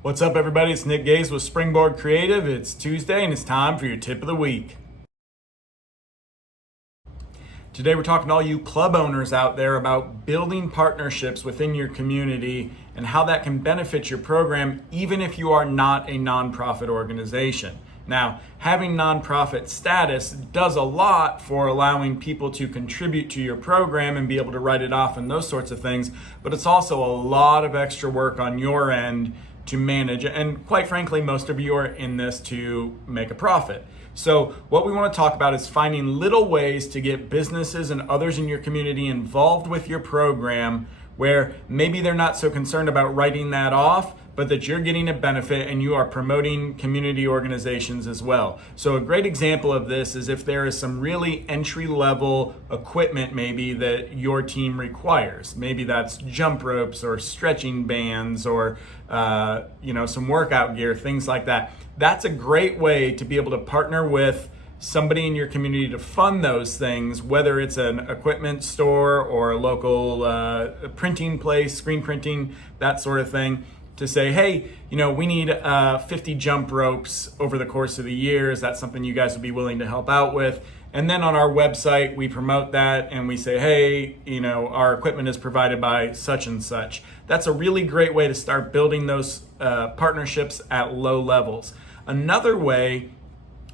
What's up, everybody? It's Nick Gaze with Springboard Creative. It's Tuesday and it's time for your tip of the week. Today we're talking to all you club owners out there about building partnerships within your community and how that can benefit your program even if you are not a nonprofit organization. Now, having nonprofit status does a lot for allowing people to contribute to your program and be able to write it off and those sorts of things, but it's also a lot of extra work on your end to manage, and quite frankly, most of you are in this to make a profit. So what we want to talk about is finding little ways to get businesses and others in your community involved with your program where maybe they're not so concerned about writing that off, but that you're getting a benefit and you are promoting community organizations as well. So a great example of this is if there is some really entry-level equipment maybe that your team requires. Maybe that's jump ropes or stretching bands or some workout gear, things like that. That's a great way to be able to partner with somebody in your community to fund those things, whether it's an equipment store or a local printing place, screen printing, that sort of thing, to say, hey, we need 50 jump ropes over the course of the year. Is that something you guys would be willing to help out with? And then on our website, we promote that and we say, hey, our equipment is provided by such and such. That's a really great way to start building those partnerships at low levels. Another way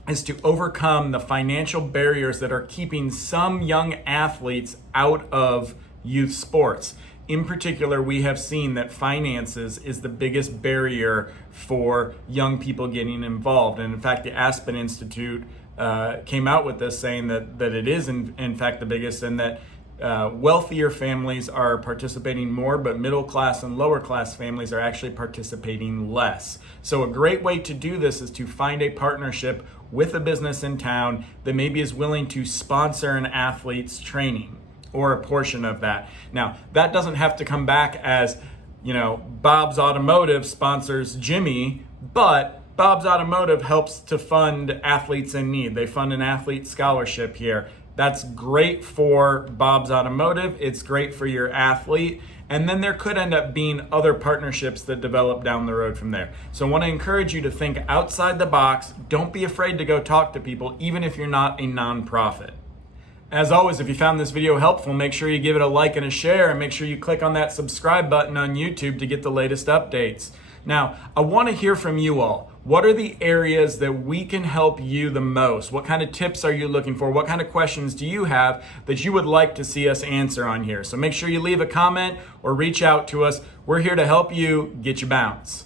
is to overcome the financial barriers that are keeping some young athletes out of youth sports. In particular, we have seen that finances is the biggest barrier for young people getting involved. And in fact, the Aspen Institute came out with this saying that it is in fact the biggest, and that wealthier families are participating more, but middle class and lower class families are actually participating less. So a great way to do this is to find a partnership with a business in town that maybe is willing to sponsor an athlete's training or a portion of that. Now, that doesn't have to come back as, Bob's Automotive sponsors Jimmy, but Bob's Automotive helps to fund athletes in need. They fund an athlete scholarship here. That's great for Bob's Automotive. It's great for your athlete. And then there could end up being other partnerships that develop down the road from there. So I want to encourage you to think outside the box. Don't be afraid to go talk to people, even if you're not a nonprofit. As always, if you found this video helpful, make sure you give it a like and a share, and make sure you click on that subscribe button on YouTube to get the latest updates. Now, I want to hear from you all. What are the areas that we can help you the most? What kind of tips are you looking for? What kind of questions do you have that you would like to see us answer on here? So make sure you leave a comment or reach out to us. We're here to help you get your bounce.